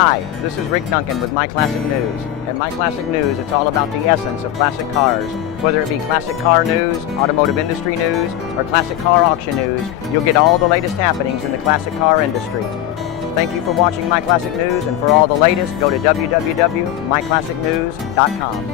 Hi, this is Rick Duncan with Myclassic News. At Myclassic News, it's all about the essence of classic cars. Whether it be classic car news, automotive industry news, or classic car auction news, you'll get all the latest happenings in the classic car industry. Thank you for watching Myclassic News, and for all the latest, go to www.myclassicnews.com.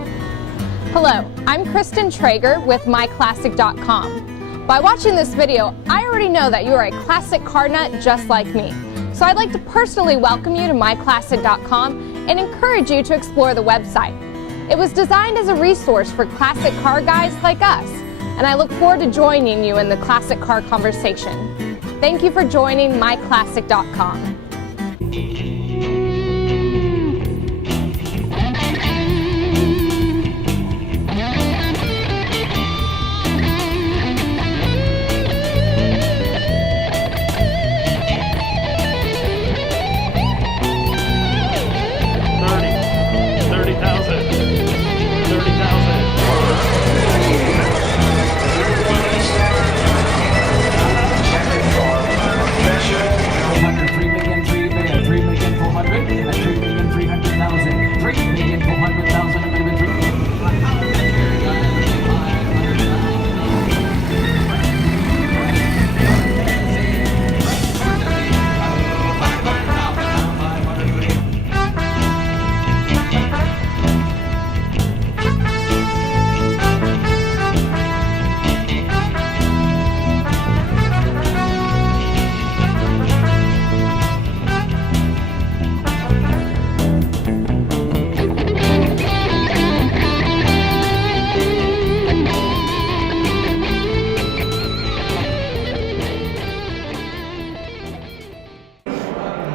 Hello, I'm Kristen Traeger with myclassic.com. By watching this video, I already know that you are a classic car nut just like me. So I'd like to personally welcome you to myclassic.com and encourage you to explore the website. It was designed as a resource for classic car guys like us, and I look forward to joining you in the classic car conversation. Thank you for joining myclassic.com.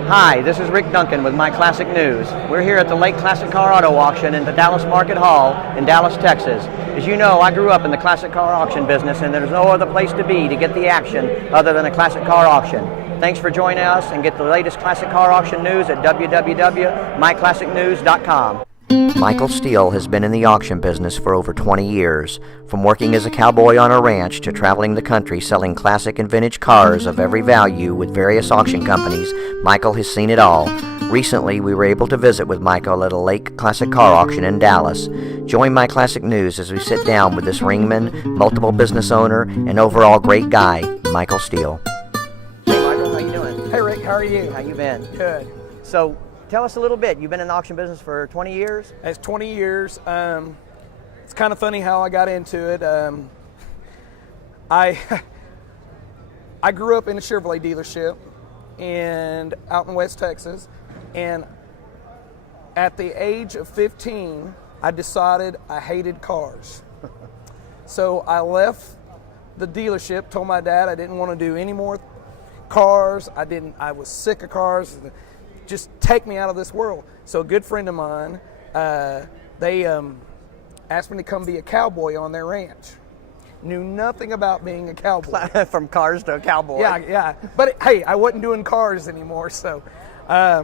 Hi, this is Rick Duncan with Myclassic News. We're here at the Lake Classic Car Auto Auction in the Dallas Market Hall in Dallas, Texas. As you know, I grew up in the classic car auction business, and there's no other place to be to get the action other than a classic car auction. Thanks for joining us, and get the latest classic car auction news at www.myclassicnews.com. Michael Shoal has been in the auction business for over 20 years. From working as a cowboy on a ranch to traveling the country selling classic and vintage cars of every value with various auction companies, Michael has seen it all. Recently, we were able to visit with Michael at a Lake Classic Car Auction in Dallas. Join Myclassic News as we sit down with this ringman, multiple business owner, and overall great guy, Michael Shoal. Hey Michael, how you doing? Hey Rick, how are you? How you been? Good. So, tell us a little bit. You've been in the auction business for 20 years? It's 20 years. It's kind of funny how I got into it. I grew up in a Chevrolet dealership and out in West Texas, and at the age of 15, I decided I hated cars. So I left the dealership, told my dad I didn't want to do any more cars. I was sick of cars. Just take me out of this world. So a good friend of mine, they asked me to come be a cowboy on their ranch. Knew nothing about being a cowboy. From cars to a cowboy. Yeah. But hey, I wasn't doing cars anymore. So I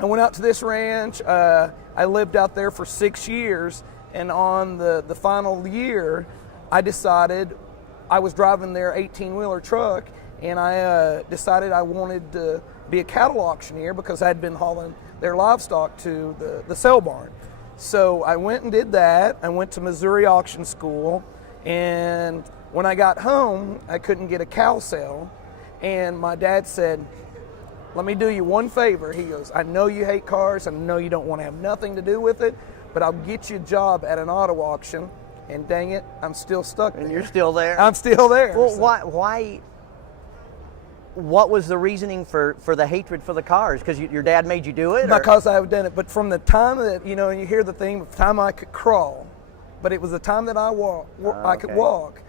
went out to this ranch. I lived out there for 6 years. And on the final year, I decided I was driving their 18-wheeler truck, and I decided I wanted to be a cattle auctioneer because I had been hauling their livestock to the sale barn. So I went and did that. I went to Missouri Auction School, and when I got home, I couldn't get a cow sale, and my dad said, "Let me do you one favor." He goes, "I know you hate cars, I know you don't want to have nothing to do with it, but I'll get you a job at an auto auction." And dang it, I'm still stuck there. And you're still there? I'm still there. Well, so. why? What was the reasoning for the hatred for the cars? Because your dad made you do it? Because I've done it. But from the time that, you hear the thing, the time I could crawl, but it was the time that I could walk,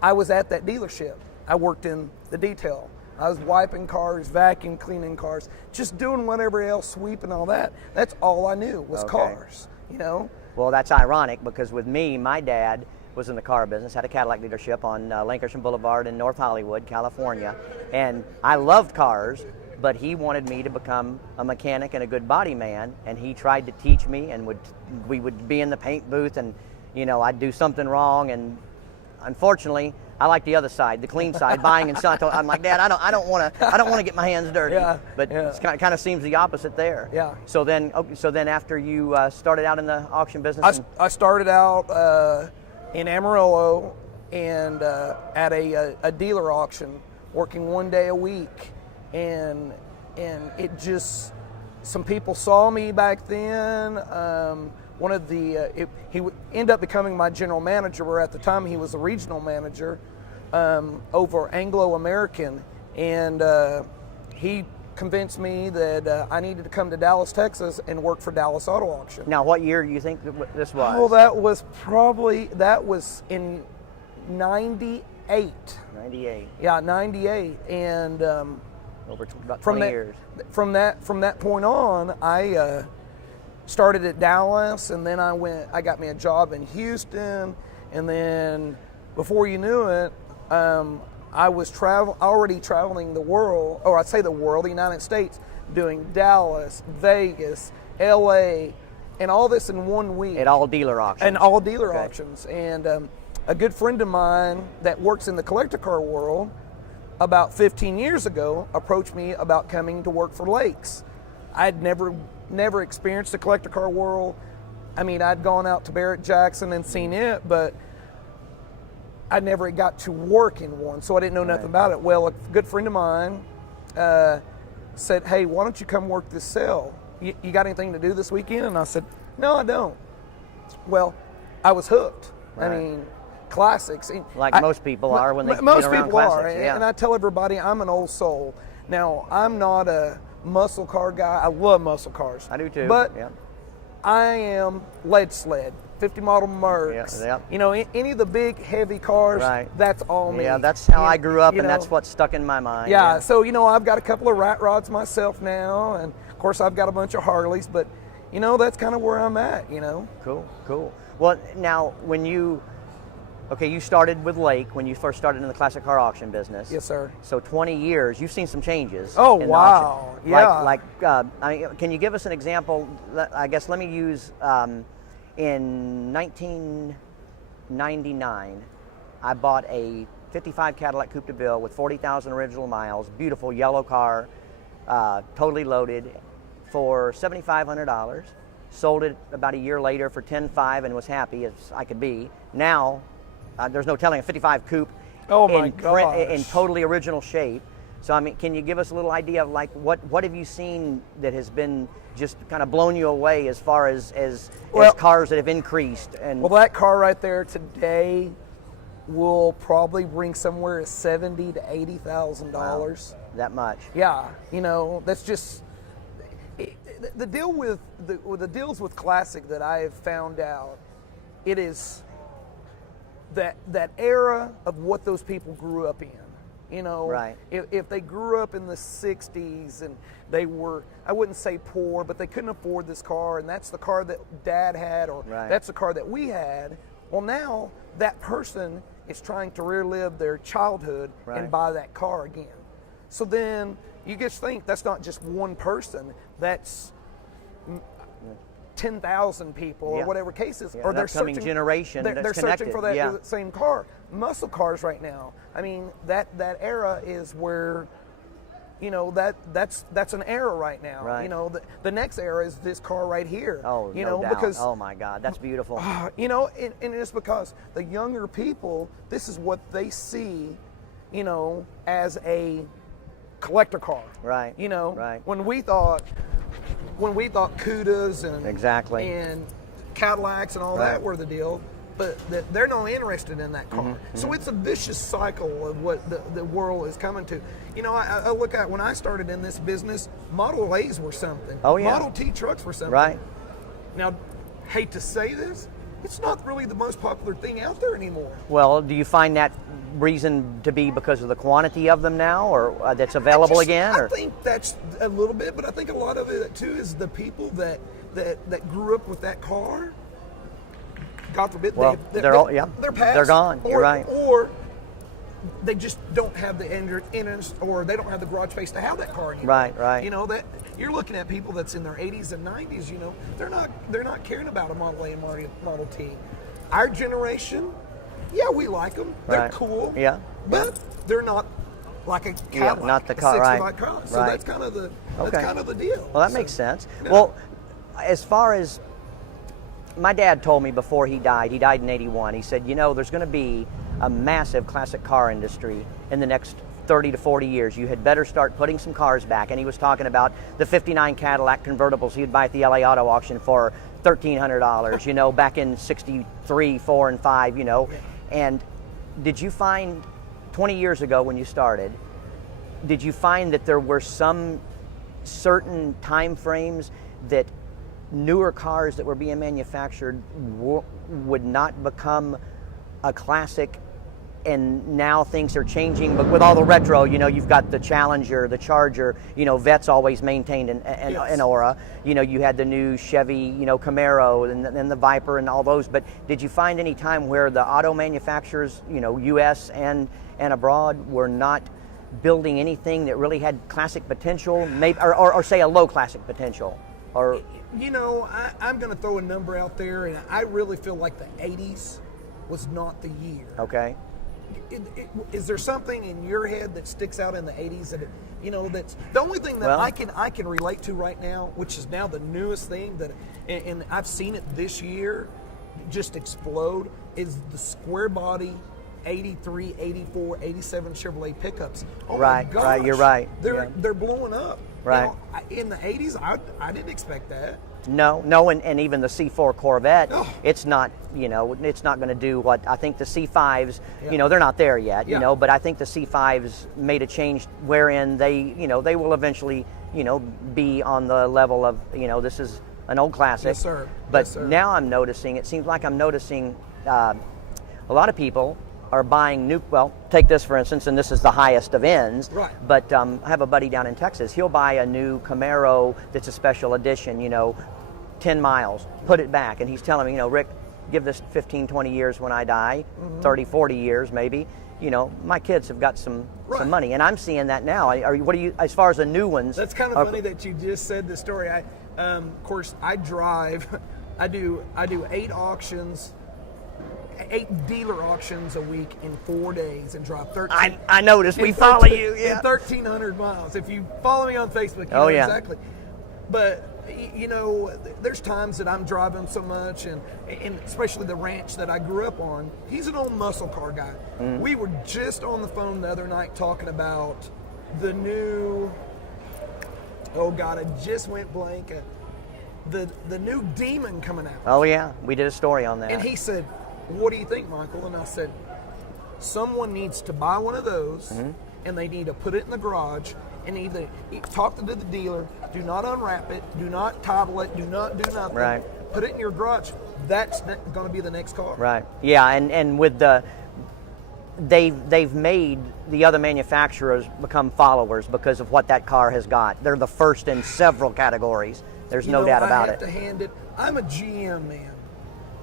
I was at that dealership. I worked in the detail. I was wiping cars, vacuum cleaning cars, just doing whatever else, sweeping, all that. That's all I knew was cars, Well, that's ironic, because with me, my dad was in the car business, had a Cadillac dealership on Lankershim Boulevard in North Hollywood, California, and I loved cars, but he wanted me to become a mechanic and a good body man, and he tried to teach me, and we would be in the paint booth, and I'd do something wrong, and unfortunately I like the other side, the clean side, buying and selling. I'm like, Dad, I don't want to get my hands dirty. Yeah, But yeah. it kind of seems the opposite there. Yeah. So then after you started out in the auction business, I started out in Amarillo and at a dealer auction, working 1 day a week, and it just, some people saw me back then. One of he would end up becoming my general manager, where at the time he was a regional manager over Anglo-American, and he convinced me that I needed to come to Dallas, Texas, and work for Dallas Auto Auction. now what year do you think this was? Oh, that was in 98. 98. Yeah, 98, and Over about from 20 that years. from that point on, I started at Dallas, and then I got me a job in Houston, and then before you knew it, I was already traveling the world, or I'd say the world, the United States, doing Dallas, Vegas, LA, and all this in 1 week. At all dealer auctions. And all dealer Okay. auctions. And a good friend of mine that works in the collector car world, about 15 years ago, approached me about coming to work for Lakes. I'd never experienced the collector car world. I mean, I'd gone out to Barrett-Jackson and seen it, but I never got to work in one, so I didn't know nothing about it. Well, a good friend of mine said, "Hey, why don't you come work this sale? You got anything to do this weekend?" And I said, "No, I don't." Well, I was hooked. Right. I mean, classics. Like most people are when they most get around people are, classics, yeah. and I tell everybody I'm an old soul. Now, I'm not a muscle car guy. I love muscle cars. I do too. But yeah. I am lead sled, 50 model Mercs. Yeah. You know, any of the big heavy cars, Right. that's all me. Yeah, that's how I grew up, You and know, that's what stuck in my mind. Yeah, so, you know, I've got a couple of rat rods myself now, and of course I've got a bunch of Harleys, but, you know, that's kind of where I'm at, you know. Cool. Well, now, you started with Lake when you first started in the classic car auction business. Yes, sir. So 20 years, you've seen some changes. Oh, in the wow. auction. Yeah. Can you give us an example? I guess let me use, in 1999, I bought a 55 Cadillac Coupe de Ville with 40,000 original miles, beautiful yellow car, totally loaded, for $7,500. Sold it about a year later for $10,500 and was happy as I could be. Now, there's no telling a 55 coupe Oh, my in gosh. totally original shape. So, I mean, can you give us a little idea of, like, what have you seen that has been just kind of blown you away as far as cars that have increased? And Well, that car right there today will probably bring somewhere $70,000 to $80,000. that much. Yeah, you know, that's just the deal with the deals with Classic that I have found out. It is that era of what those people grew up in. You know, Right. if they grew up in the 60s and they were, I wouldn't say poor, but they couldn't afford this car, and that's the car that Dad had, or Right. that's the car that we had. Well, now that person is trying to relive their childhood Right. and buy that car again. So then you just think that's not just one person, that's 10,000 people or Yeah. whatever cases. Yeah, or an they're upcoming searching, generation They're that's searching for that connected, same car. Muscle cars right now. I mean, that era is where, you know, that's an era right now. Right. You know, the next era is this car right here. Oh, you no know, doubt. because Oh my God, that's beautiful. you know, and it's because the younger people, this is what they see, you know, as a collector car. Right, You know, right. when we thought Cudas and Exactly. and Cadillacs and all Right. that were the deal, but they're not interested in that car. Mm-hmm, So it's a vicious cycle of what the world is coming to. You know, I look at when I started in this business, Model A's were something. Oh, yeah. Model T trucks were something. Right. Now, hate to say this, it's not really the most popular thing out there anymore. Well, do you find that reason to be because of the quantity of them now, or that's available again? I Or think that's a little bit, but I think a lot of it too is the people that grew up with that car. God forbid, Well, they're they're passed, gone. You're right. Or they just don't have the interest, or they don't have the garage space to have that car anymore. Right. You know, that you're looking at people that's in their 80s and 90s. You know, they're not caring about a Model A and Model T. Our generation, Yeah, we like them. They're Right. cool. Yeah. But they're not like a Cadillac, not the a car, 65 right. car. So Right. that's kind of the Okay. deal. Well, that So, makes sense. yeah. Well, as far as my dad told me before he died in 81, he said, there's going to be a massive classic car industry in the next 30 to 40 years. You had better start putting some cars back. And he was talking about the 59 Cadillac convertibles he'd buy at the LA Auto Auction for $1,300, back in 63, 4, and 5, And did you find, 20 years ago when you started, did you find that there were some certain time frames that newer cars that were being manufactured would not become a classic, and now things are changing? But with all the retro, you've got the Challenger, the Charger, Vet's always maintained an aura. You had the new Chevy, Camaro, and the Viper and all those. But did you find any time where the auto manufacturers, U.S. and abroad, were not building anything that really had classic potential, maybe, or say a low classic potential? Or I'm going to throw a number out there, and I really feel like the 80s was not the year. Okay. Is there something in your head that sticks out in the 80s that that's the only thing that I can relate to right now, which is now the newest thing that, and I've seen it this year just explode, is the square body 83, 84, 87 Chevrolet pickups. Oh right, my gosh, right, you're right. They're blowing up. Right. In the 80s, I didn't expect that. No, and even the C4 Corvette, it's not, it's not going to do what I think the C5s, they're not there yet, but I think the C5s made a change wherein they will eventually, be on the level of, this is an old classic. Yes, sir. But Yes, sir. now it seems like I'm noticing a lot of people are buying new, take this for instance, and this is the highest of ends, right. But I have a buddy down in Texas, he'll buy a new Camaro that's a special edition, 10 miles, put it back, and he's telling me, Rick, give this 15, 20 years when I die, 30, 40 years maybe, my kids have got some money, and I'm seeing that now. What do you, as far as the new ones? That's kind of funny that you just said the story. Of course, I drive, I do 8 auctions, 8 dealer auctions a week in 4 days, and drive 13. I noticed. We follow you. Yeah. In 1,300 miles. If you follow me on Facebook, you know exactly. But there's times that I'm driving so much, and especially the ranch that I grew up on. He's an old muscle car guy. We were just on the phone the other night talking about the new. Oh God, I just went blank. The new Demon coming out. Oh yeah, we did a story on that. And he said, "What do you think, Michael?" And I said, "Someone needs to buy one of those, and they need to put it in the garage, and either talk to the dealer, do not unwrap it, do not title it, do not do nothing. Right. Put it in your garage. That's going to be the next car." Right. Yeah, and with they've made the other manufacturers become followers because of what that car has got. They're the first in several categories. There's no doubt about it. I have to hand it. I'm a GM man.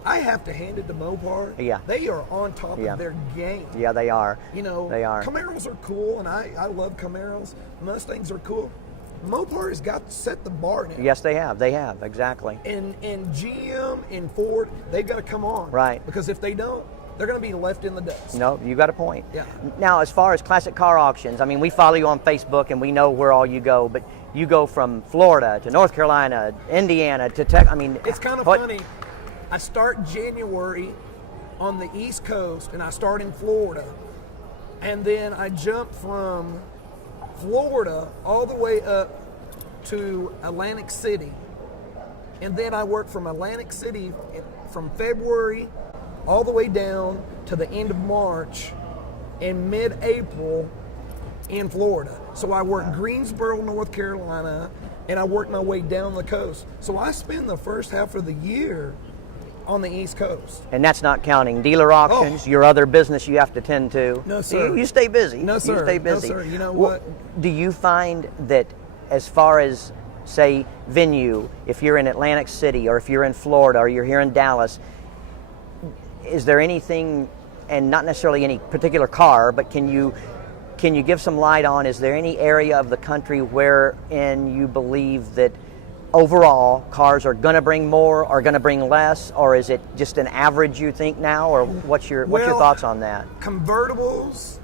I have to hand it to Mopar. Yeah. They are on top of their game. Yeah, they are. They are. Camaros are cool, and I love Camaros. Mustangs are cool. Mopar has got to set the bar now. Yes, they have. They have, exactly. And GM and Ford, they've got to come on. Right. Because if they don't, they're going to be left in the dust. No, you got a point. Yeah. Now, as far as classic car auctions, I mean, we follow you on Facebook and we know where all you go, but you go from Florida to North Carolina, Indiana to Texas. I mean, it's kind of funny. I start January on the East Coast, and I start in Florida. And then I jump from Florida all the way up to Atlantic City. And then I work from Atlantic City from February all the way down to the end of March and mid-April in Florida. So I work Greensboro, North Carolina, and I work my way down the coast. So I spend the first half of the year on the East Coast. And that's not counting dealer auctions, your other business you have to tend to. No, sir. You stay busy. No, sir. You stay busy. No, sir. You know what? Do you find that as far as, say, venue, if you're in Atlantic City or if you're in Florida or you're here in Dallas, is there anything, and not necessarily any particular car, but can you give some light on, is there any area of the country wherein you believe that overall cars are going to bring more, are going to bring less, or is it just an average you think now, or what's your thoughts on that? Convertibles,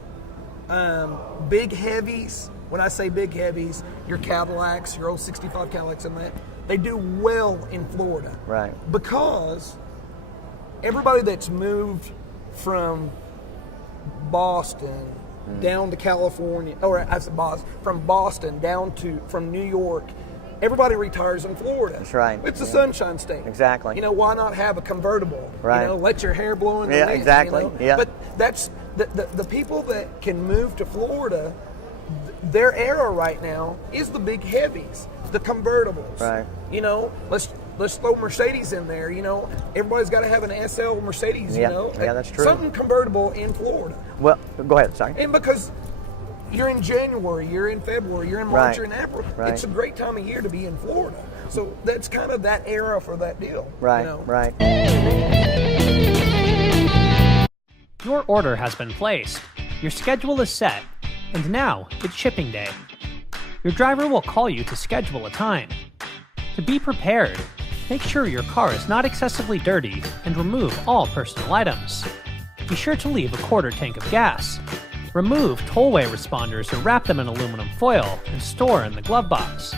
big heavies. When I say big heavies, your Cadillacs, your old 65 Cadillacs and that, they do well in Florida. Right. Because everybody that's moved from Boston down to California, or as Boston, from New York, everybody retires in Florida. That's right. It's a sunshine state. Exactly. You know, why not have a convertible? Right. You know, let your hair blow in the wind. Exactly. You know? Yeah. But that's the people that can move to Florida. Their era right now is the big heavies, the convertibles. Right. You know, let's throw Mercedes in there. You know, everybody's got to have an SL Mercedes. Yeah. You know, Yeah, that's true. Something convertible in Florida. Well, go ahead. Sorry. And because you're in January, you're in February, you're in March, Right. you're in April. Right. It's a great time of year to be in Florida. So that's kind of that era for that deal. Right. You know? Right. Your order has been placed. Your schedule is set. And now, it's shipping day. Your driver will call you to schedule a time. To be prepared, make sure your car is not excessively dirty and remove all personal items. Be sure to leave a quarter tank of gas. Remove tollway responders or wrap them in aluminum foil and store in the glove box.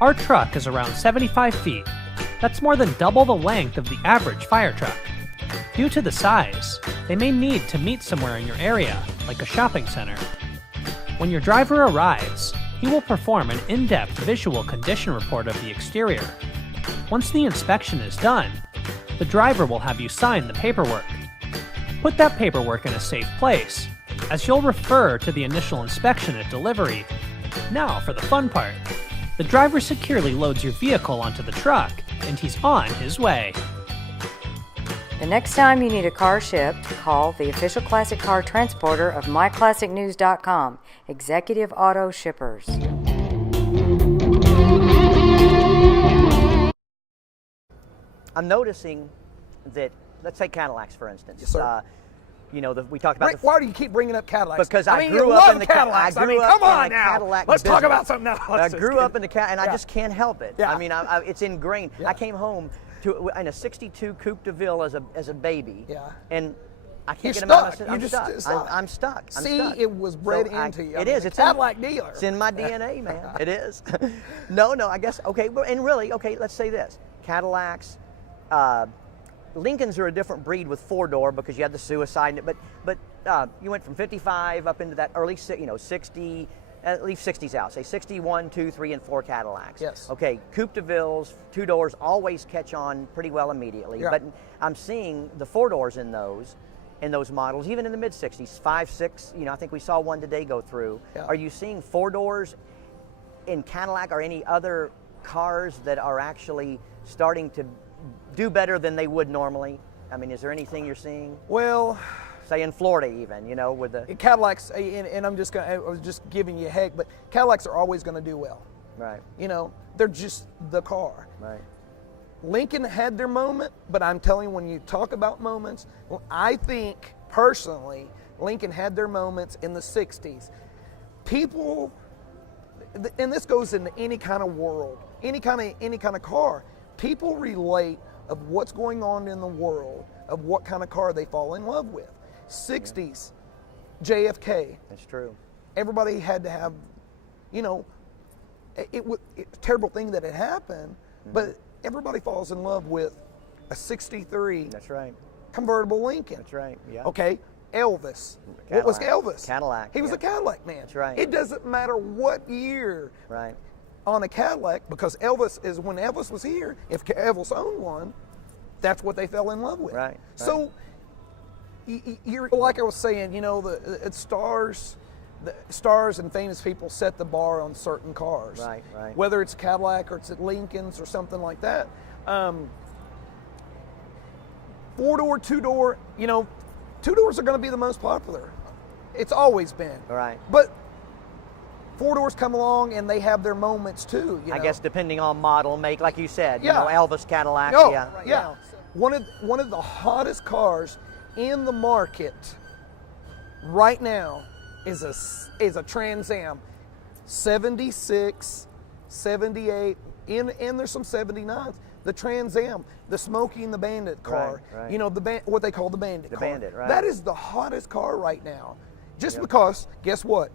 Our truck is around 75 feet. That's more than double the length of the average fire truck. Due to the size, they may need to meet somewhere in your area, like a shopping center. When your driver arrives, he will perform an in-depth visual condition report of the exterior. Once the inspection is done, the driver will have you sign the paperwork. Put that paperwork in a safe place, as you'll refer to the initial inspection at delivery. Now for the fun part. The driver securely loads your vehicle onto the truck, and he's on his way. The next time you need a car shipped, call the official classic car transporter of myclassicnews.com, Executive Auto Shippers. I'm noticing that, let's take Cadillacs for instance. Yes, sir. You know, we talked about Why do you keep bringing up Cadillacs? Because I I mean, grew you up love in the Cadillacs. I I mean, grew up come in on a now. Cadillac Let's talk business. about something else. I grew up in the Cadillac, and I Yeah. just can't help it. Yeah. I mean, it's ingrained. Yeah. I came home in a '62 Coupe de Ville as a baby. Yeah. And I can't You're get them out. stuck. I'm You stuck. just I'm stuck. I'm See, stuck. it was bred So into you. It I mean, is. a It's Cadillac dealer. It's in my DNA, man. It is. No, I guess. Okay, and really, okay. Let's say this: Cadillacs. Lincolns are a different breed with four-door because you had the suicide, but you went from 55 up into that early 60, leave 60s out, say 61, 2, 3, and 4 Cadillacs. Yes. Okay, Coupe de Villes, two doors always catch on pretty well immediately, Yeah. but I'm seeing the four doors in those models, even in the mid-60s, 5, 6, I think we saw one today go through. Yeah. Are you seeing four doors in Cadillac or any other cars that are actually starting to do better than they would normally? I mean, is there anything you're seeing? Well, Say in Florida even, with the... Cadillacs, and I was just giving you heck, but Cadillacs are always going to do well. Right, They're just the car. right. Lincoln had their moment, but I'm telling you, when you talk about moments, I think personally, Lincoln had their moments in the 60s. People, and this goes into any kind of world, any kind of car, people relate of what's going on in the world, of what kind of car they fall in love with. 60s, JFK. That's true. Everybody had to have, it was a terrible thing that had happened, but everybody falls in love with a 63 That's right. convertible Lincoln. That's right. Yeah. Okay, Elvis. What was Cadillac. Elvis? Cadillac, He was yeah. a Cadillac man. That's right. It doesn't matter what year Right. on a Cadillac, because Elvis is when Elvis was here. If Elvis owned one, that's what they fell in love with. Right, So, you're like I was saying. The stars and famous people set the bar on certain cars. Right, right. Whether it's Cadillac or it's at Lincoln's or something like that. Four-door, two-door. Two doors are going to be the most popular. It's always been. Right. But four doors come along and they have their moments too. I guess depending on model, make, like you said, Yeah. Elvis Cadillacs. Oh, yeah. yeah. One of the hottest cars in the market right now is a Trans Am, 76, 78. and there's some 79s. The Trans Am, the Smokey and the Bandit car. Right. You know, what they call the Bandit car. Bandit, right. That is the hottest car right now. Just because, guess what?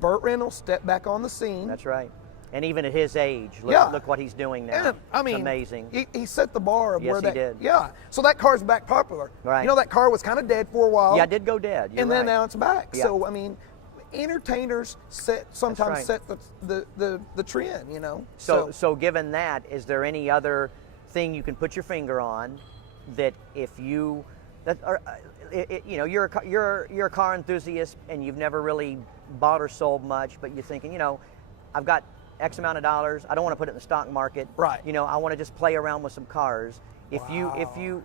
Burt Reynolds stepped back on the scene. That's right. And even at his age, look what he's doing now. And, I mean, it's amazing. He set the bar of Yes, where that. he did. Yeah. So that car's back popular. Right. You know, that car was kind of dead for a while. Yeah, it did go dead. You're and then right. now it's back. Yeah. So I mean, entertainers sometimes set the trend. You know. So given that, is there any other thing you can put your finger on that if you you know, you're a car enthusiast and you've never really bought or sold much, but you're thinking, you know, I've got X amount of dollars. I don't want to put it in the stock market. Right. You know, I want to just play around with some cars. If you,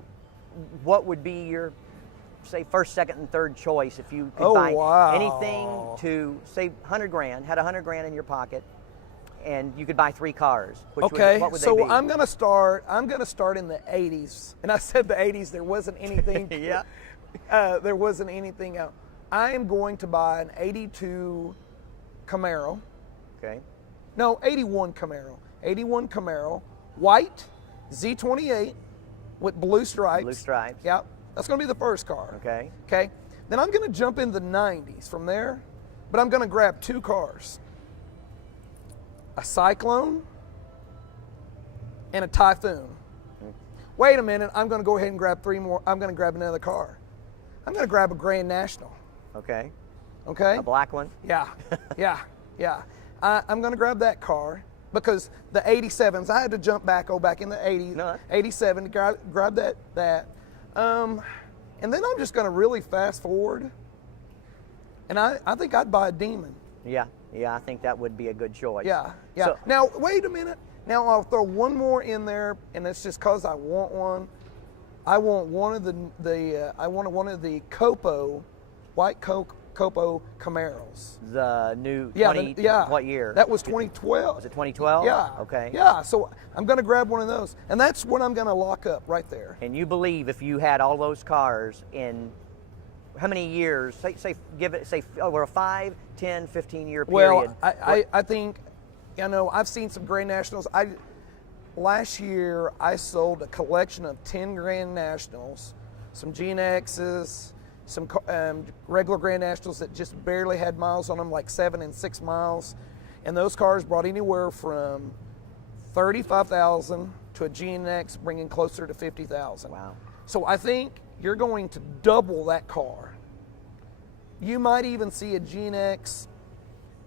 what would be your, say, first, second, and third choice if you could buy anything to say 100 grand, had 100 grand in your pocket, and you could buy 3 cars? What would they be? So I'm gonna start in the 80s, and I said the 80s. There wasn't anything. Yeah. There wasn't anything else. I am going to buy an 82 Camaro. Okay. No, 81 Camaro. 81 Camaro, white, Z28 with blue stripes. Blue stripes. Yep. That's going to be the first car. Okay. Okay. Then I'm going to jump in the 90s from there, but I'm going to grab 2 cars. A Cyclone and a Typhoon. Wait a minute, I'm going to go ahead and grab 3 more. I'm going to grab another car. I'm going to grab a Grand National. Okay. Okay? A black one? Yeah, yeah. I'm going to grab that car because the 87s, I had to jump back in the 80s, No. 87 to grab that. And then I'm just going to really fast forward, and I think I'd buy a Demon. Yeah, I think that would be a good choice. Yeah. So, Now, wait a minute. Now, I'll throw one more in there, and it's just because I want one. I want one of the Copo, white Copo Camaros. the new what year? That was 2012. Was it 2012? Yeah. Okay. Yeah, so I'm going to grab one of those, and that's what I'm going to lock up right there. And you believe if you had all those cars in how many years, say over a 5, 10, 15 year period? Well, I think, you know, I've seen some Grand Nationals. Last year, I sold a collection of 10 Grand Nationals, some GNXs, some regular Grand Nationals that just barely had miles on them, like 7 and 6 miles. And those cars brought anywhere from $35,000 to a GNX bringing closer to $50,000. Wow. So I think you're going to double that car. You might even see a GNX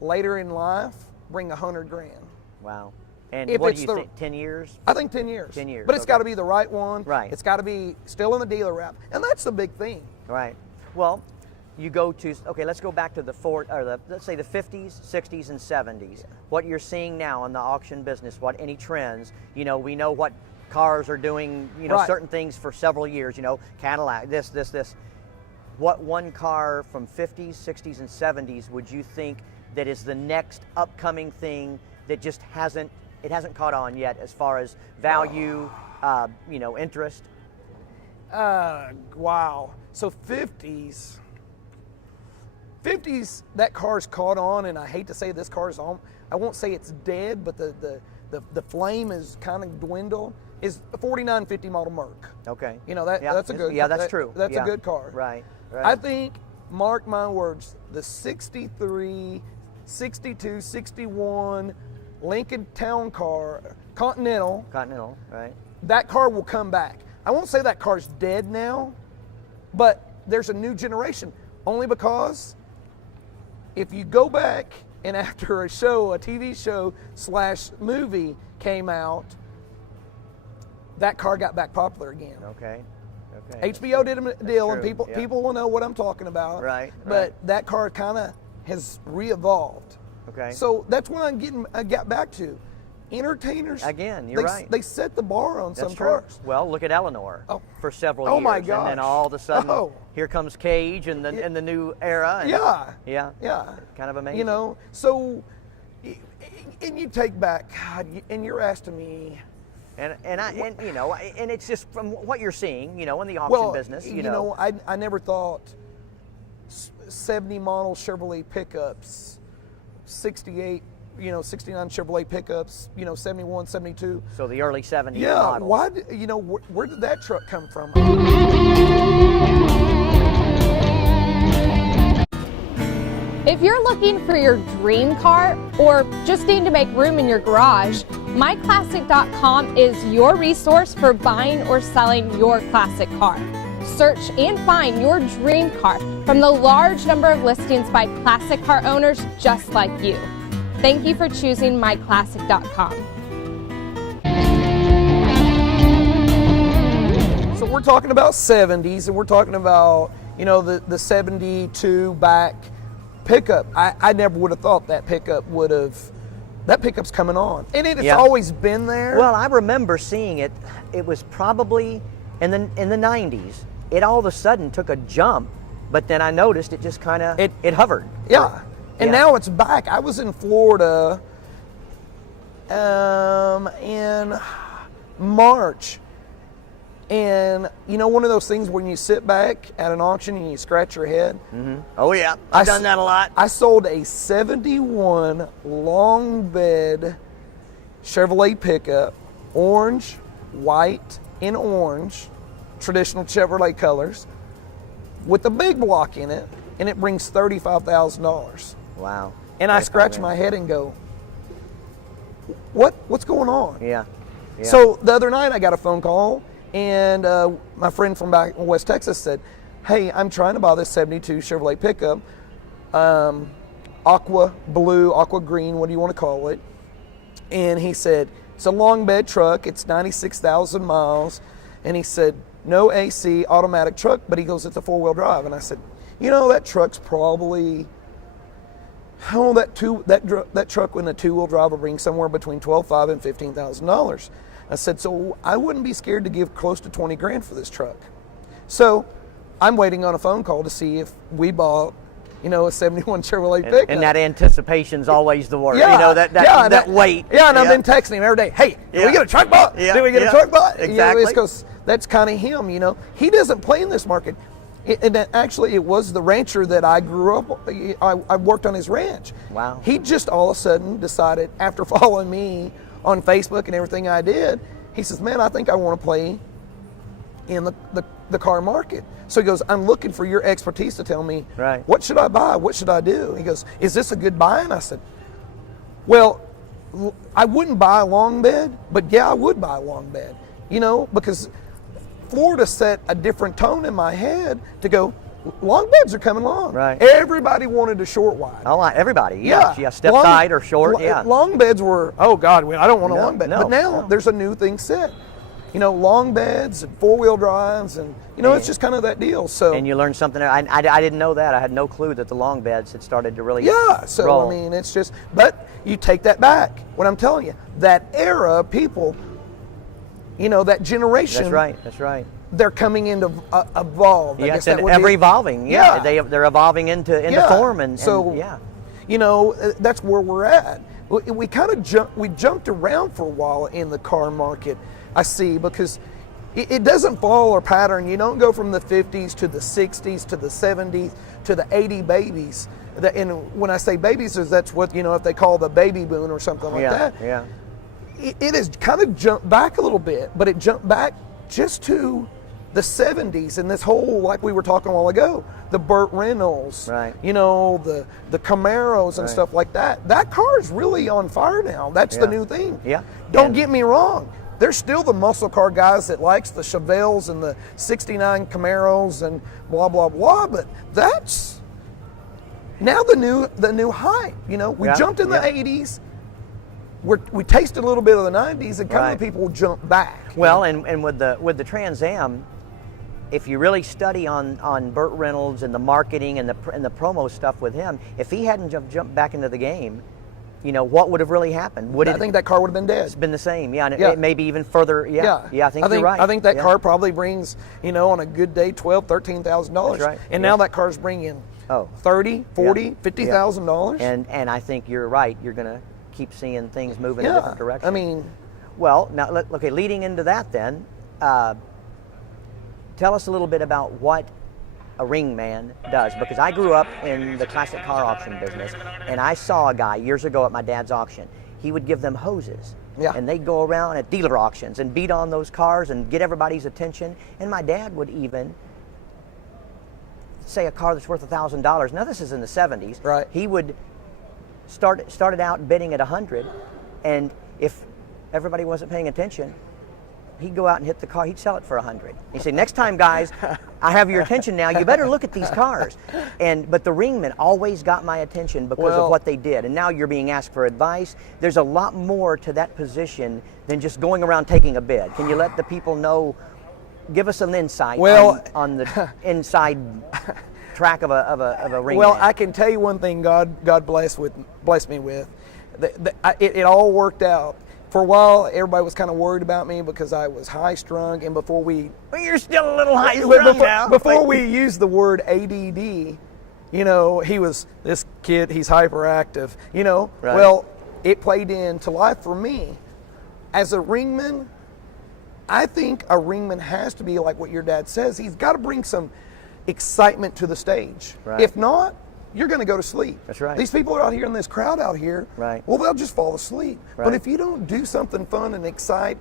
later in life bring 100 grand. Wow. And If what it's do you think, 10 years? I think 10 years. 10 years, But it's okay. got to be the right one. Right. It's got to be still in the dealer wrap. And that's the big thing. Right. Well, you go to, okay, let's go back to let's say the 50s, 60s, and 70s. What you're seeing now in the auction business, any trends, you know, we know what cars are doing, you know, Right. certain things for several years, you know, Cadillac, this. What one car from 50s, 60s, and 70s would you think that is the next upcoming thing that just hasn't caught on yet as far as value, you know, interest? Wow. So 50s, that car's caught on, and I hate to say this car's on. I won't say it's dead, but the flame is kind of dwindled. Is a 4950 model Merc. Okay. You know, that's a good. Yeah, that's true. That's Yeah. a good car. Right. I think, mark my words, the 63, 62, 61 Lincoln Town Car, Continental, right? that car will come back. I won't say that car's dead now, but there's a new generation. Only because if you go back and after a TV show / movie came out, that car got back popular again. Okay. HBO did a deal, and true, people will know what I'm talking about. Right. But that car kind of has re-evolved. Okay. So that's what I got back to. Entertainers. Again, you're right. They set the bar on That's some true. cars. Well, look at Eleanor for several Oh years. my And then gosh. all of a sudden, Oh. here comes Cage and the new era. And Yeah. Kind of amazing. You know, so, and you take back, God, and you're asking me. And you know, and it's just from what you're seeing, you know, in the auction business, you know. I never thought 70 model Chevrolet pickups, 68 '69 Chevrolet pickups, 71, 72. So the early 70s Yeah, models. why? Where did that truck come from? If you're looking for your dream car or just need to make room in your garage, Myclassic.com is your resource for buying or selling your classic car. Search and find your dream car from the large number of listings by classic car owners just like you. Thank you for choosing Myclassic.com. So we're talking about 70s, and we're talking about, the 72 back pickup. I never would have thought that pickup's coming on. And it's always been there. Well, I remember seeing it. It was probably in the 90s. It all of a sudden took a jump, but then I noticed it just kind of it hovered. Yeah. And now it's back. I was in Florida in March. And one of those things when you sit back at an auction and you scratch your head. Mm-hmm. Oh yeah, I've done that a lot. I sold a 71 long bed Chevrolet pickup, orange, white, and orange, traditional Chevrolet colors, with a big block in it, and it brings $35,000. Wow. And I scratch my head and go, what's going on? Yeah. So the other night I got a phone call, and my friend from back in West Texas said, hey, I'm trying to buy this 72 Chevrolet pickup, aqua blue, aqua green, what do you want to call it? And he said, it's a long bed truck, it's 96,000 miles, and he said, no AC, automatic truck, but he goes, it's a four-wheel drive. And I said, that truck's probably, that truck with a two-wheel drive will bring somewhere between $12,500 and $15,000. I said, so I wouldn't be scared to give close to 20 grand for this truck. So I'm waiting on a phone call to see if we bought, a 71 Chevrolet pickup. And that anticipation's always the word. Yeah, that wait. Yeah, and I've been texting him every day. Hey, did we get a truck bought? Yeah, Did we get a truck bought? Exactly. Because that's kind of him. He doesn't play in this market. And actually, it was the rancher that I grew up. I worked on his ranch. Wow. He just all of a sudden decided, after following me on Facebook and everything I did, he says, man, I think I want to play in the car market. So he goes, I'm looking for your expertise to tell me, right, what should I buy? What should I do? He goes, is this a good buy? And I said, well, I wouldn't buy a long bed, but yeah, I would buy a long bed, because Florida set a different tone in my head to go, long beds are coming along. Right. Everybody wanted a short wide. Everybody. Yeah. Step side or short. Long beds were, oh God, I don't want a long bed. No, but now there's a new thing set. Long beds and four-wheel drives, and it's just kind of that deal. So. And you learn something. I didn't know that. I had no clue that the long beds had started to really. Yeah. So roll. it's just. But you take that back. What I'm telling you, that era of people, that generation. That's right. They're coming into evolve. Yes, and ever evolving. Yeah. They're evolving into form, and so that's where we're at. We kind of jumped around for a while in the car market. I see, because it doesn't follow a pattern. You don't go from the 50s to the 60s to the 70s to the 80 babies. And when I say babies, that's what if they call the baby boom or something like that. Yeah. It has kind of jumped back a little bit, but it jumped back just to the 70s, and this whole, like we were talking a while ago, the Burt Reynolds, right? The Camaros and stuff like that. That car is really on fire now. That's the new thing. Yeah. Don't get me wrong. There's still the muscle car guys that likes the Chevelles and the '69 Camaros and blah blah blah. But that's now the new hype. We jumped in the '80s. We tasted a little bit of the '90s, and kind of people jump back. Well, and with the Trans Am, if you really study on Burt Reynolds and the marketing and the promo stuff with him, if he hadn't jumped back into the game, what would have really happened? I think that car would have been dead. It's been the same, and it maybe even further. Yeah, I think you're right. I think that car probably brings, on a good day, $12,000, $13,000. That's right. And now that car's bringing $30,000, $40,000, $50,000. And I think you're right. You're gonna keep seeing things moving in a different direction. I mean, well, now leading into that, then, tell us a little bit about what a ring man does, because I grew up in the classic car auction business, and I saw a guy years ago at my dad's auction. He would give them hoses, and they'd go around at dealer auctions and beat on those cars and get everybody's attention. And my dad would even say a car that's worth $1,000. Now this is in the 70s. Right. He would started out bidding at 100, and if everybody wasn't paying attention, he'd go out and hit the car. He'd sell it for 100. He'd say, "Next time, guys, I have your attention now. You better look at these cars." But the ringmen always got my attention because of what they did. And now you're being asked for advice. There's a lot more to that position than just going around taking a bid. Can you let the people know? Give us an insight on the inside track of a ringman. Well, I can tell you one thing. God blessed me with. It all worked out. For a while, everybody was kind of worried about me because I was high-strung, and before we... Well, you're still a little high-strung now. Before we used the word ADD, this kid, he's hyperactive, Right. Well, it played into life for me. As a ringman, I think a ringman has to be like what your dad says. He's got to bring some excitement to the stage. Right. If not, you're going to go to sleep. That's right. These people are out here in this crowd out here, right. Well, they'll just fall asleep. Right. But if you don't do something fun and excite,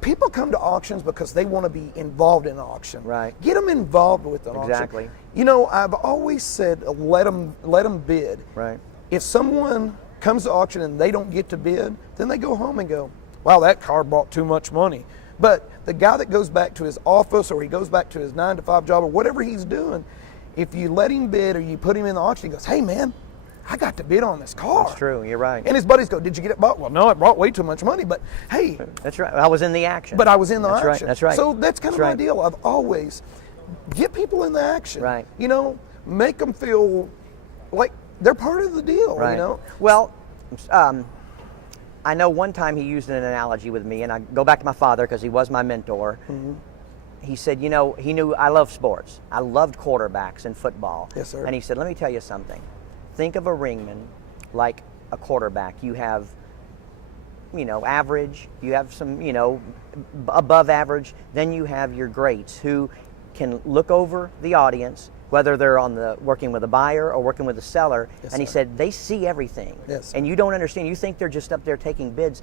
people come to auctions because they want to be involved in an auction. Right. Get them involved with an Exactly. auction. I've always said let them bid. Right. If someone comes to auction and they don't get to bid, then they go home and go, "Wow, that car brought too much money." But the guy that goes back to his office, or he goes back to his 9-to-5 job, or whatever he's doing, if you let him bid or you put him in the auction, he goes, "Hey man, I got to bid on this car." That's true, you're right. And his buddies go, "Did you get it bought?" "Well, no, it brought way too much money, but hey." That's right, I was in the action. But I was in the That's action. Right. That's right. So that's kind of That's my right. deal. I've always, get people in the action. Right. Make them feel like they're part of the deal, Right. Well, I know one time he used an analogy with me, and I go back to my father because he was my mentor. Mm-hmm. He said, he knew I love sports. I loved quarterbacks and football. Yes, sir. And he said, "Let me tell you something. Think of a ringman like a quarterback. You have, average. You have some, above average. Then you have your greats who can look over the audience, whether they're working with a buyer or working with a seller." Yes, and he sir. said, "They see everything." Yes, sir. And you don't understand. You think they're just up there taking bids.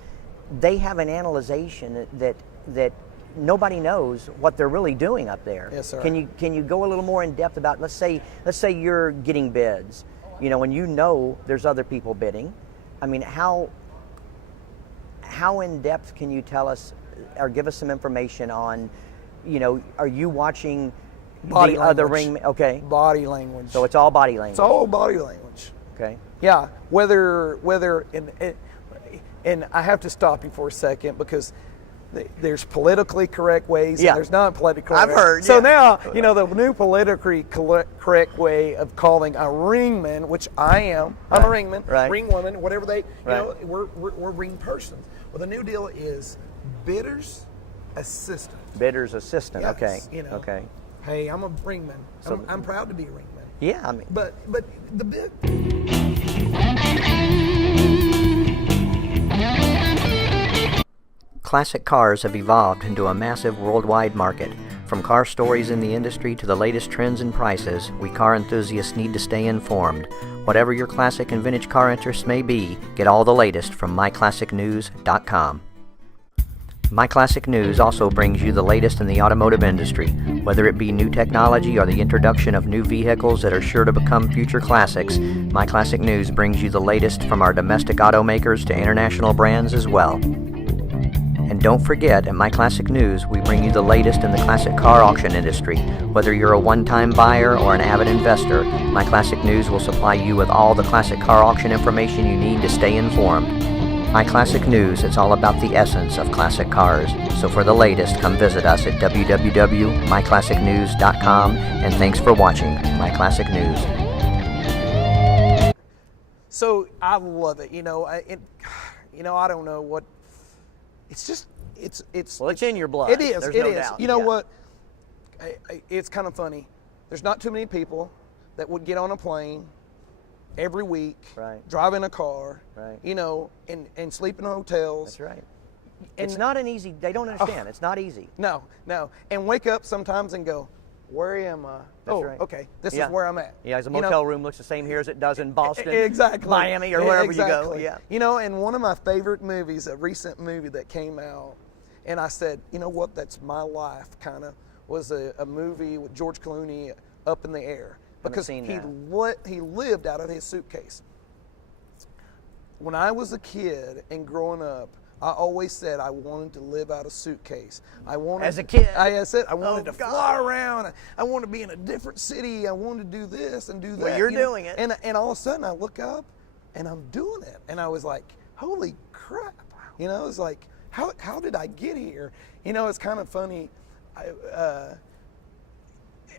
They have an analyzation that nobody knows what they're really doing up there. Yes, sir. Can you go a little more in depth about, let's say you're getting bids, and there's other people bidding. I mean, how in depth can you tell us or give us some information on, are you watching Body the other language. ring? Okay. Body language. So it's all body language. It's all body language. Okay. Yeah, whether and I have to stop you for a second because there's politically correct ways and there's not politically correct. I've heard. So now, the new politically correct way of calling a ringman, which I am, I'm a ringman, ring woman, whatever they, we're ring persons. Well, the new deal is bidder's assistant. Bidder's assistant. Yes, Okay. Okay. Hey, I'm a ringman. So, I'm proud to be a ringman. Yeah, I mean. But the bid. Classic cars have evolved into a massive worldwide market. From car stories in the industry to the latest trends and prices, we car enthusiasts need to stay informed. Whatever your classic and vintage car interests may be, get all the latest from myclassicnews.com. Myclassic News also brings you the latest in the automotive industry, whether it be new technology or the introduction of new vehicles that are sure to become future classics. Myclassic News brings you the latest from our domestic automakers to international brands as well. And don't forget, at Myclassic News, we bring you the latest in the classic car auction industry. Whether you're a one-time buyer or an avid investor, Myclassic News will supply you with all the classic car auction information you need to stay informed. Myclassic News, it's all about the essence of classic cars. So for the latest, come visit us at www.myclassicnews.com, and thanks for watching Myclassic News. So I love it. I don't know what. It's just it's. Well, it's in your blood. It is. There's It no is. doubt. You know what? It's kind of funny. There's not too many people that would get on a plane every week, drive in a car, and sleep in hotels. That's right. It's not an easy. They don't understand. It's not easy. No, and wake up sometimes and go, where am I? That's right. Okay, this Yeah. is where I'm at. Yeah, as a You know, motel room looks the same here as it does in Boston, exactly, Miami, or wherever you go. Exactly. Yeah. You know, and one of my favorite movies, a recent movie that came out, and I said, you know what, that's my life, kind of, was a movie with George Clooney, Up in the Air, because seen he that. he lived out of his suitcase. When I was a kid and growing up, I always said I wanted to live out of suitcase. I wanted As a kid? I said I wanted to God. fly around. I wanted to be in a different city. I wanted to do this and do that. Well, you're you know? doing it. And all of a sudden I look up and I'm doing it. And I was like, holy crap. You know, it's like, how did I get here? You know, it's kind of funny.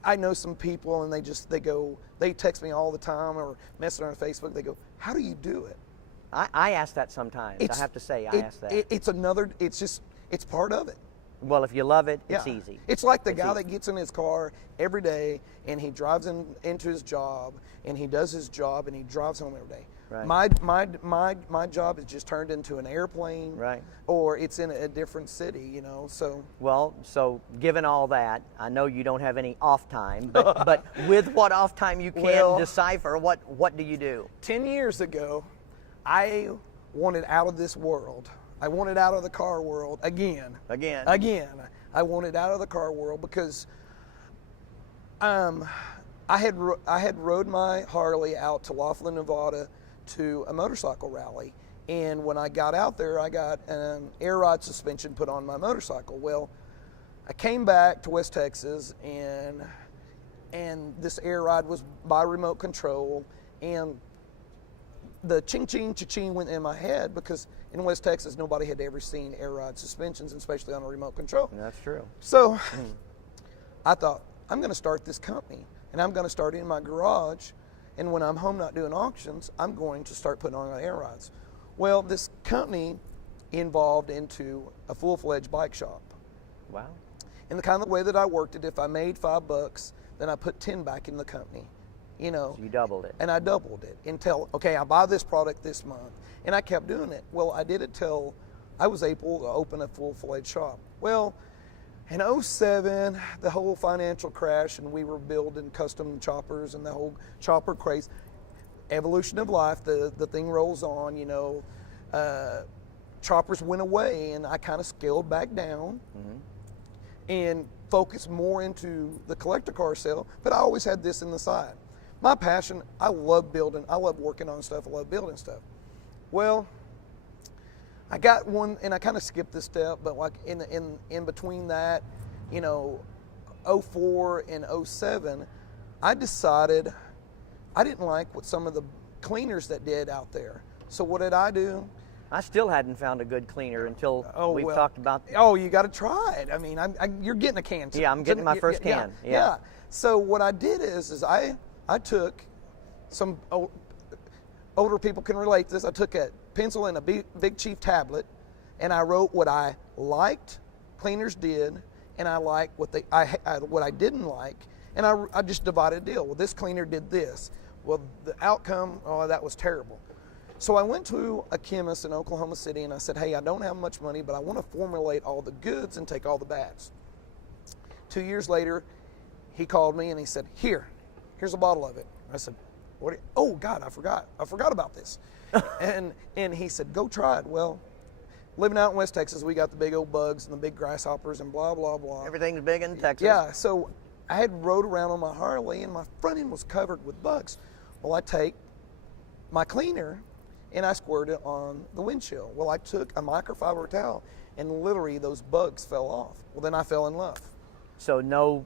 I know some people and they text me all the time or message on Facebook. They go, how do you do it? I ask that sometimes. I have to say, I ask that. It's part of it. Well, if you love it, it's Yeah. easy. It's like the It's guy easy. that gets in his car every day and he drives into his job and he does his job and he drives home every day. Right. My job is just turned into an airplane, Right. or it's in a different city, you know. So Well, so given all that, I know you don't have any off time, but with what off time you can Well- decipher, what do you do? 10 years ago, I wanted out of this world. I wanted out of the car world again. Again. I wanted out of the car world because I had rode my Harley out to Laughlin, Nevada, to a motorcycle rally, and when I got out there, I got an air rod suspension put on my motorcycle. Well, I came back to West Texas, and this air rod was by remote control, and the ching-ching, cha-ching went in my head because in West Texas, nobody had ever seen air rod suspensions, especially on a remote control. That's true. So I thought, I'm going to start this company, and I'm going to start it in my garage, and when I'm home not doing auctions, I'm going to start putting on air rods. Well, this company evolved into a full-fledged bike shop. Wow. And the kind of way that I worked it, if I made $5, then I put 10 back in the company. You know, So you doubled it. and I doubled it until, okay, I buy this product this month. And I kept doing it. Well, I did it till I was able to open a full-fledged shop. Well, in 2007, the whole financial crash, and we were building custom choppers and the whole chopper craze, evolution of life, the thing rolls on, you know. Choppers went away, and I kind of scaled back down and focused more into the collector car sale, but I always had this in the side. My passion, I love building, I love working on stuff, I love building stuff. Well, I got one, and I kind of skipped this step, but like in between that, you know, 04 and 07, I decided I didn't like what some of the cleaners that did out there. So what did I do? I still hadn't found a good cleaner until we've well, talked about. Oh, you got to try it. I mean, you're getting a can. Yeah, I'm getting my first can. Yeah. So what I did is I took some older people can relate to this. I took a pencil and a Big Chief tablet, and I wrote what I liked cleaners did, and I liked what what I didn't like, and I just divided a deal. Well, this cleaner did this. Well, the outcome, that was terrible. So I went to a chemist in Oklahoma City, and I said, hey, I don't have much money, but I want to formulate all the goods and take all the bads. 2 years later, he called me and he said, here's a bottle of it. I said, what? Oh God, I forgot about this. and he said, go try it. Well, living out in West Texas, we got the big old bugs and the big grasshoppers and blah, blah, blah. Everything's big in Texas. Yeah, so I had rode around on my Harley and my front end was covered with bugs. Well, I take my cleaner and I squirted it on the windshield. Well, I took a microfiber towel and literally those bugs fell off. Well, then I fell in love. So no.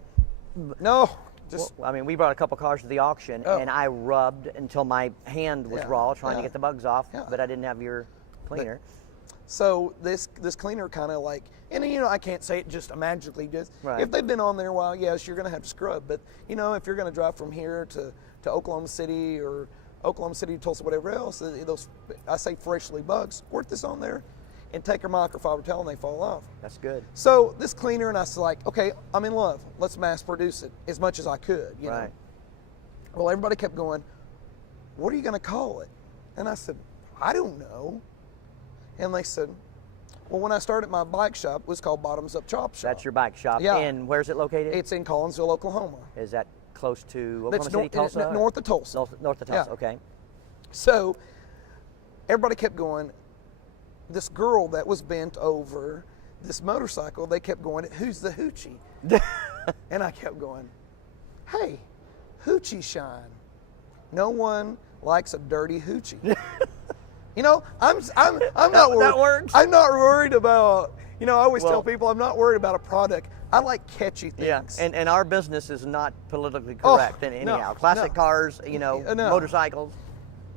Just Well, I mean, we brought a couple cars to the auction, and I rubbed until my hand was raw trying to get the bugs off, but I didn't have your cleaner. so this cleaner kind of like, and you know, I can't say it just magically does. Right. If they've been on there a while, yes, you're going to have to scrub. But you know, if you're going to drive from here to Oklahoma City or Oklahoma City, Tulsa, whatever else, those I say freshly bugs, squirt this on there, and take your microfiber towel and they fall off. That's good. So this cleaner, and I was like, okay, I'm in love. Let's mass produce it as much as I could. You know? Well, everybody kept going, what are you going to call it? And I said, I don't know. And they said, Well, when I started my bike shop, it was called Bottoms Up Chop Shop. That's your bike shop. Yeah. And where's it located? It's in Collinsville, Oklahoma. Is that close to That's Oklahoma City, Tulsa? north of Tulsa. North of Tulsa, Yeah. okay. So everybody kept going. This girl that was bent over this motorcycle, they kept going, who's the hoochie? And I kept going, hey, hoochie shine. No one likes a dirty hoochie. You know, I'm not worried. That works. I'm not worried about, you know, I always Well- tell people I'm not worried about a product. I like catchy things. Yeah, and our business is not politically Oh, correct anyhow. no, Classic no. cars, you know, No. motorcycles.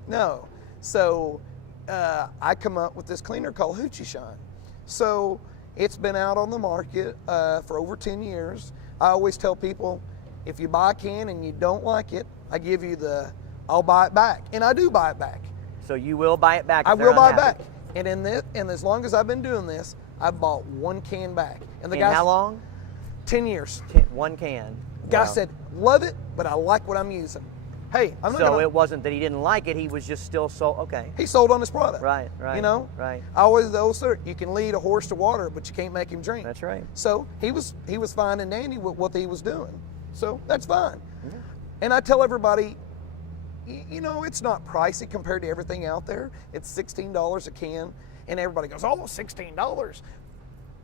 No. So I come up with this cleaner called Hoochie Shine. So it's been out on the market for over 10 years. I always tell people, if you buy a can and you don't like it, I give you I'll buy it back. And I do buy it back. So you will buy it back if I they're will buy it unhappy. back. And as long as I've been doing this, I've bought one can back. And the In guy, how long? 10 years. One can. Guy Wow. said, love it, but I like what I'm using. Hey, I'm not So gonna, it wasn't that he didn't like it, he was just still okay. he sold on his product. Right, You know? right. I always the old sir, you can lead a horse to water, but you can't make him drink. That's right. So he was fine and dandy with what he was doing. So that's fine. And I tell everybody, you know, it's not pricey compared to everything out there. It's $16 a can, and everybody goes, oh, $16.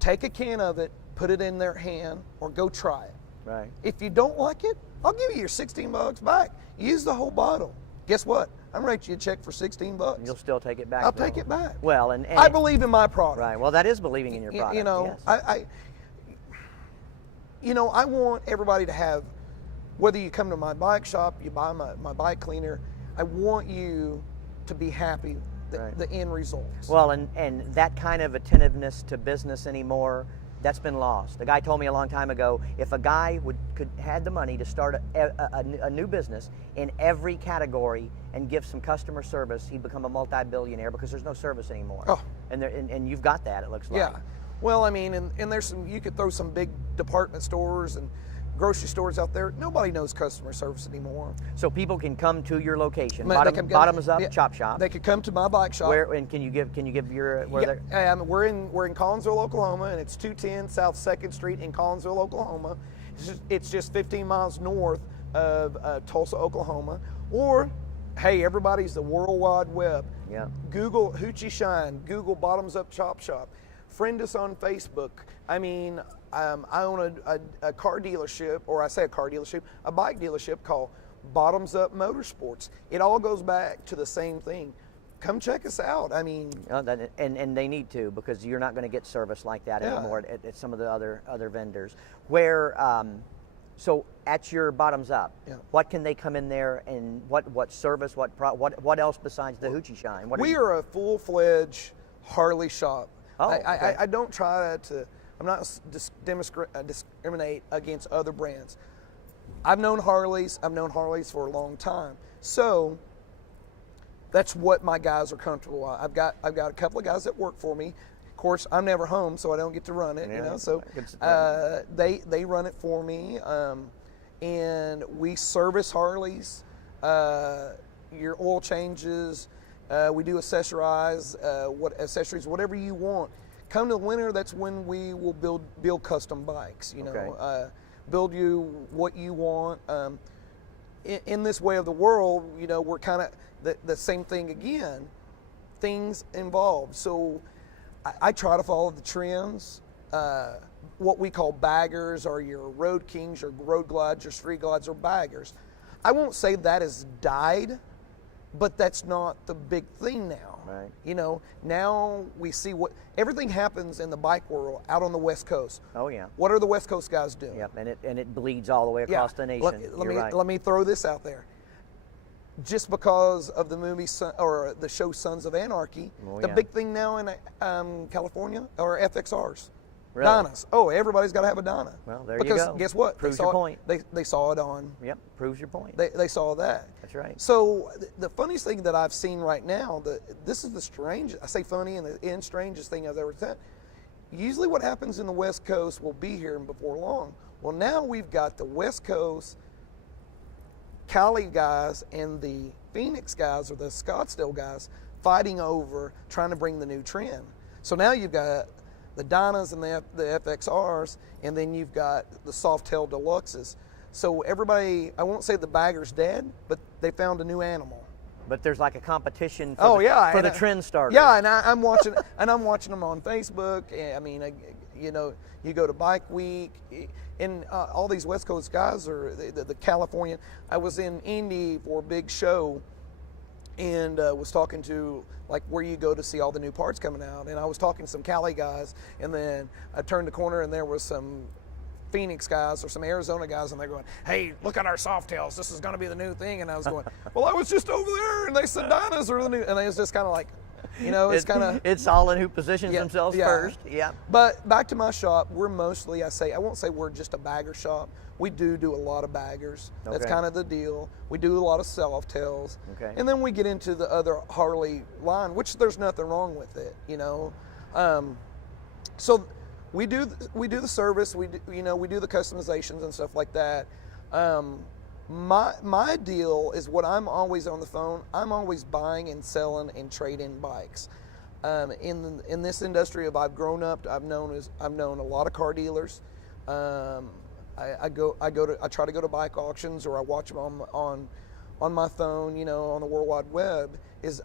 Take a can of it, put it in their hand, or go try it. Right. If you don't like it, I'll give you your $16 back. Use the whole bottle. Guess what? I'm writing you a check for $16. You'll still take it back. I'll though. take it back. Well, and I believe in my product. Right. Well, that is believing in your product. You know, yes. I want everybody to have, whether you come to my bike shop, you buy my bike cleaner, I want you to be happy, Right. the end results. Well, and that kind of attentiveness to business anymore, that's been lost. The guy told me a long time ago, if a guy had the money to start a new business in every category and give some customer service, he'd become a multi-billionaire because there's no service anymore. Oh. And you've got that, it looks like. Yeah. Well, I mean, and there's you could throw some big department stores and grocery stores out there. Nobody knows customer service anymore. So people can come to your location, They can go- Bottoms Up yeah, Chop Shop. They could come to my bike shop. Where, and can you give your where they're? We're in Collinsville, Oklahoma, and it's 210 South 2nd Street in Collinsville, Oklahoma. It's just 15 miles north of Tulsa, Oklahoma. Or, hey, everybody's the World Wide Web. Yeah. Google Hoochie Shine. Google Bottoms Up Chop Shop. Friend us on Facebook. I mean, I own a car dealership, or I say a car dealership, a bike dealership called Bottoms Up Motorsports. It all goes back to the same thing. Come check us out. I mean, And they need to, because you're not going to get service like that Yeah. anymore at some of the other vendors. Where so at your Bottoms Up, Yeah. what can they come in there and what service, what else besides the Hoochie Shine? we are a full-fledged Harley shop. Oh, okay. I don't try to. I'm not discriminate against other brands. I've known Harleys for a long time. So that's what my guys are comfortable with. I've got a couple of guys that work for me. Of course, I'm never home, so I don't get to run it. Yeah, You know, so they run it for me, and we service Harleys. Your oil changes. We do accessorize, whatever you want. Come to the winter, that's when we will build custom bikes. You know, Okay. build you what you want. In this way of the world, you know, we're kind of the same thing again. Things involved. So I try to follow the trends. What we call baggers are your road kings, your road glides, your street glides, or baggers. I won't say that has died, but that's not the big thing now. Right. You know, now we see everything happens in the bike world out on the West Coast. Oh yeah. What are the West Coast guys doing? Yep. And it bleeds all the way across the nation. Let me throw this out there. Just because of the movie or the show Sons of Anarchy, Oh, the yeah. big thing now in California are FXRs. Really? Dynas. Oh, everybody's got to have a Dyna. Well, there because you go. Guess what? Proves they your saw point. They saw it on. Yep. Proves your point. They saw that. That's right. So the funniest thing that I've seen right now, this is the strangest, I say funny and the strangest thing I've ever seen. Usually what happens in the West Coast will be here before long. Well, now we've got the West Coast Cali guys and the Phoenix guys or the Scottsdale guys fighting over trying to bring the new trend. So now you've got the Dynas and the FXRs, and then you've got the Softail Deluxes. So everybody, I won't say the bagger's dead, but they found a new animal. But there's like a competition for the trend starter. Yeah, and I'm watching and I'm watching them on Facebook. I mean, you know, you go to Bike Week, and all these West Coast guys are the Californian. I was in Indy for a big show, and was talking to like where you go to see all the new parts coming out, and I was talking to some Cali guys, and then I turned the corner and there was some Phoenix guys or some Arizona guys, and they're going, "Hey, look at our Softails. This is going to be the new thing." And I was going, "Well, I was just over there, and they said Dynas are the new." And it was just kind of like, you know, it's kind of it's all in who positions themselves first. Yeah. But back to my shop, we're mostly, I won't say we're just a bagger shop. We do a lot of baggers. That's Okay. kind of the deal. We do a lot of Softails. Okay. And then we get into the other Harley line, which there's nothing wrong with it, you know. So we do the service. We do the customizations and stuff like that. My deal is what I'm always on the phone. I'm always buying and selling and trading bikes. In this industry, I've grown up. I've known a lot of car dealers. I try to go to bike auctions, or I watch them on my phone, you know, on the World Wide Web.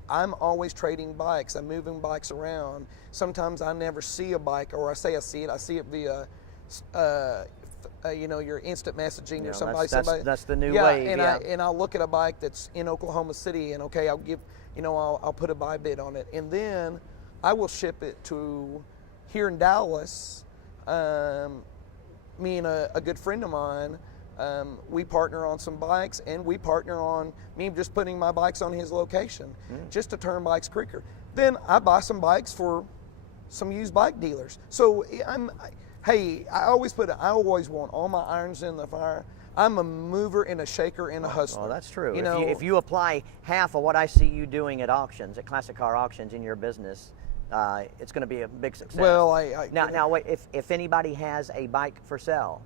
I'm always trading bikes. I'm moving bikes around. Sometimes I never see a bike, or I see it via, you know, your instant messaging or somebody. That's the new wave. And I'll look at a bike that's in Oklahoma City, and okay, I'll put a buy bid on it, and then I will ship it to here in Dallas. Me and a good friend of mine, we partner on some bikes, and we partner on me just putting my bikes on his location, just to turn bikes quicker. Then I buy some bikes for some used bike dealers. So I always want all my irons in the fire. I'm a mover and a shaker and a hustler. Oh, that's true. You know, if you apply half of what I see you doing at auctions, at classic car auctions in your business, it's going to be a big success. Well, now wait. If anybody has a bike for sale,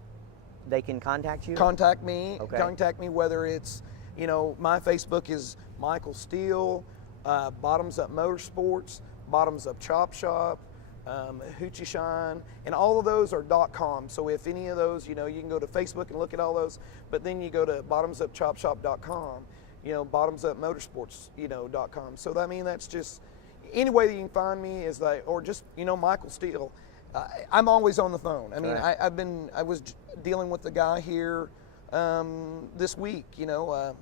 they can contact you. Contact me. Okay. Contact me. Whether it's, you know, my Facebook is Michael Steele, Bottoms Up Motorsports, Bottoms Up Chop Shop, Hoochie Shine, and all of those are .com. So if any of those, you know, you can go to Facebook and look at all those. But then you go to bottomsupchopshop.com, you know, bottomsupmotorsports, you know, .com. So I mean, that's just any way that you can find me is like, or just, you know, Michael Steele. I'm always on the phone. I mean, Right. I was dealing with the guy here this week, you know,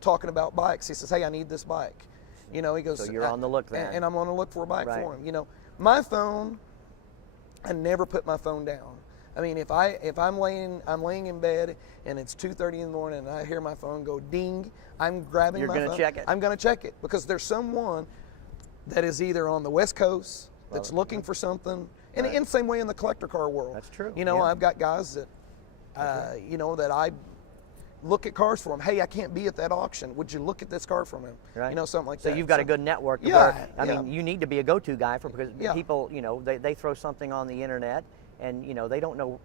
talking about bikes. He says, "Hey, I need this bike." You know, he goes, So you're on the look then. and I'm on the look for a bike Right. for him. You know, my phone, I never put my phone down. I mean, if I'm laying in bed and it's 2:30 in the morning and I hear my phone go ding, I'm grabbing You're my gonna phone. check it. I'm going to check it, because there's someone that is either on the West Coast that's looking for something, and in the same way in the collector car world. That's true, You know, yeah. I've got guys that, you know, that I look at cars for them. "Hey, I can't be at that auction. Would you look at this car from him?" Right. You know, something like So that. you've got a good network. Yeah, I mean, you need to be a go-to guy because Yeah. people, you know, they throw something on the internet, and you know they don't know,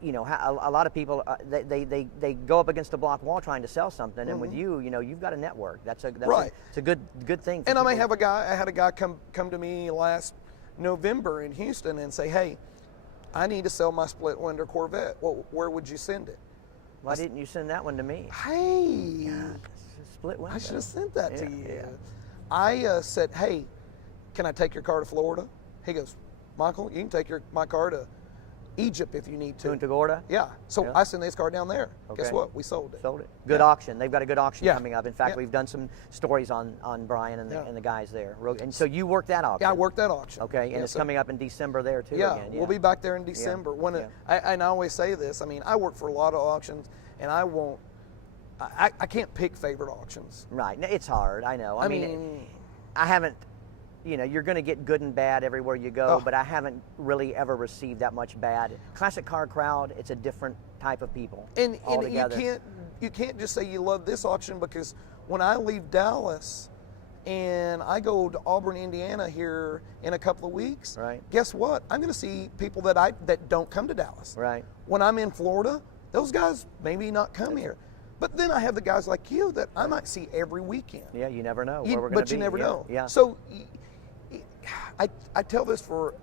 you know, how, a lot of people they go up against a block wall trying to sell something, and with you, you know, you've got a network. That's Right. it's a good thing. For And I may people. I had a guy come to me last November in Houston and say, "Hey, I need to sell my split window Corvette. Well, where would you send it?" Why didn't you send that one to me? Hey, Split window. I should have sent that to Yeah, you. yeah. I said, "Hey, can I take your car to Florida?" He goes, "Michael, you can take my car to Egypt if you need to." Punta Gorda? Yeah. So Yeah. I sent his car down there. Guess Okay. what? We sold it. Sold it. Good auction. They've got a good auction Yeah. coming up. In fact, Yeah. we've done some stories on Brian and Yeah. the guys there. And so you work that auction. Yeah, I worked that auction. Okay, and Yeah, it's so- coming up in December there too. Yeah, again. we'll be back there in December. When Yeah. and I always say this. I mean, I work for a lot of auctions, and I can't pick favorite auctions. Right. No, it's hard. I know. I mean, mean, I haven't. You know, you're going to get good and bad everywhere you go, Oh. but I haven't really ever received that much bad. Classic car crowd, it's a different type of people. and altogether. you can't just say you love this auction, because when I leave Dallas and I go to Auburn, Indiana here in a couple of weeks, Right. guess what? I'm going to see people that don't come to Dallas. Right. When I'm in Florida, those guys maybe not come here. But then I have the guys like you that I might see every weekend. Yeah, you never know where we're going to be. But you never Yeah, know. Yeah. So I tell this for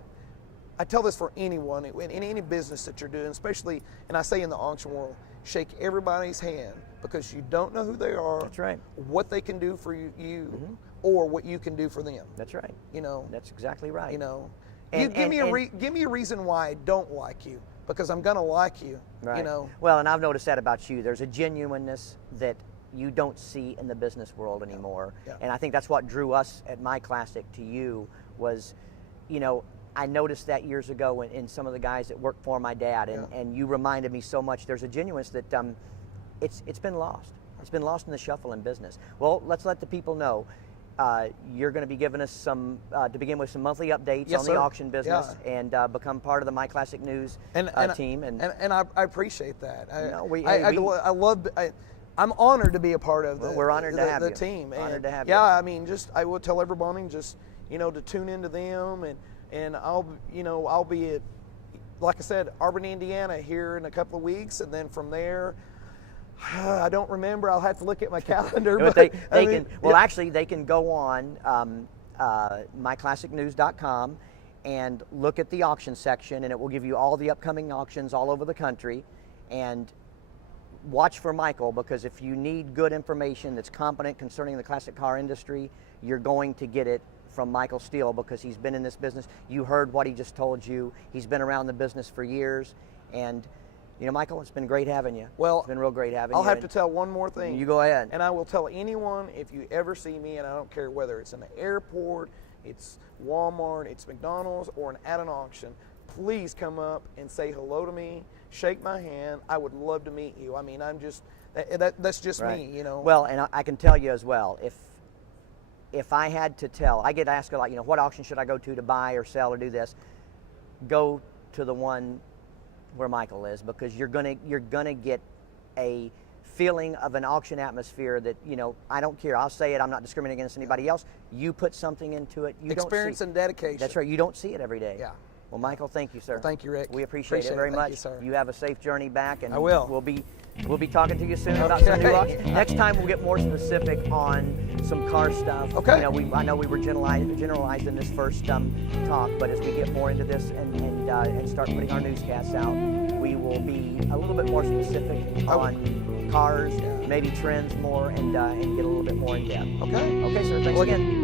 anyone in any business that you're doing, especially, and I say in the auction world, shake everybody's hand, because you don't know who they are. That's right. What they can do for you, or what you can do for them. That's right. You know. That's exactly right. You know. And, give me a reason why I don't like you, because I'm gonna like you. Right. You know. Well, and I've noticed that about you. There's a genuineness that you don't see in the business world anymore. Yeah. And I think that's what drew us at Myclassic to you was, you know, I noticed that years ago in some of the guys that worked for my dad, and you reminded me so much. There's a genuineness that it's been lost. It's been lost in the shuffle in business. Well, let's let the people know. You're going to be giving us to begin with, some monthly updates on the auction business, and become part of the Myclassic News team. And I appreciate that. I'm honored to be a part of we're honored to have the you. team. Honored to have you. Yeah, I mean, I will tell everybody to tune into them, and I'll be at, like I said, Auburn, Indiana here in a couple of weeks, and then from there, I don't remember. I'll have to look at my calendar. But they can. Well, actually, they can go on myclassicnews.com and look at the auction section, and it will give you all the upcoming auctions all over the country. And watch for Michael, because if you need good information that's competent concerning the classic car industry, you're going to get it from Michael Steele, because he's been in this business. You heard what he just told you. He's been around the business for years, and Michael, it's been great having you. Well, it's been real great having you. I'll have to tell one more thing. You go ahead. And I will tell anyone, if you ever see me, and I don't care whether it's in the airport, it's Walmart, it's McDonald's, or at an auction, please come up and say hello to me, shake my hand. I would love to meet you. I mean, that's just right. me, you know. Well, and I can tell you as well, if I had to tell, I get asked a lot, what auction should I go to buy or sell or do this? Go to the one where Michael is, because you're gonna get a feeling of an auction atmosphere that, I don't care. I'll say it. I'm not discriminating against anybody else. You put something into it. You experience don't see, and dedication. That's right. You don't see it every day. Yeah. Well, Michael, thank you, sir. Well, thank you, Rick. We appreciate it very Thank much. you, sir. You have a safe journey back, and I will. We'll be talking to you soon about some new auctions. Next time we'll get more specific on some car stuff. Okay. I know we were generalized in this first talk, but as we get more into this and start putting our newscasts out, we will be a little bit more specific on cars, maybe trends more, and get a little bit more in depth. Okay. Okay, sir. Thanks again.